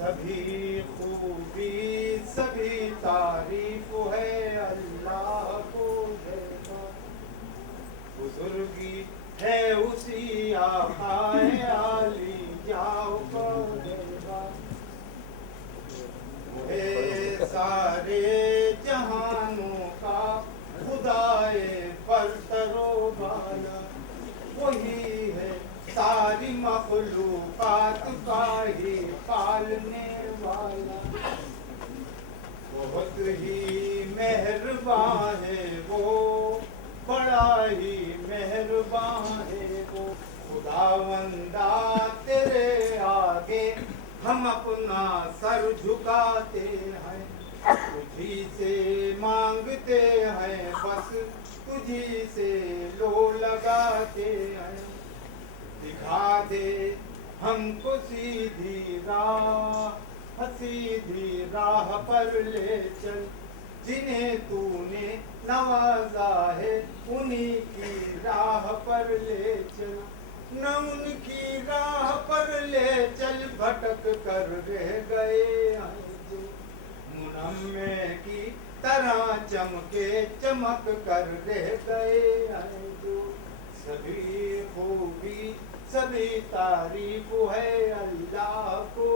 سبھی خوبی سبھی تعریف ہے اللہ کو دینا، بزرگی ہے اسی آقائے عالی جاؤ کو دینا، ہے سارے جہانوں کا خدائے برتر و بالا، وہی ہے ساری مخلوقات کا ہی پالنے والا، بہت ہی مہربان ہے وہ، بڑا ہی مہربان ہے وہ، خداوندا تیرے آگے ہم اپنا سر جھکاتے ہیں، تجھی سے مانگتے ہیں بس تجھی سے لو لگاتے ہیں، دکھا دے ہم کو سیدھی راہ پر لے چل، جنہیں تو نے نوازا ہے انہی کی راہ پر لے چل، نہ ان کی راہ پر لے چل بھٹک کر رہ گئے ہیں جو، منمے کی طرح چمکے چمک کر رہ گئے ہیں جو، سبھی خوبی سبھی تعریف ہے اللہ کو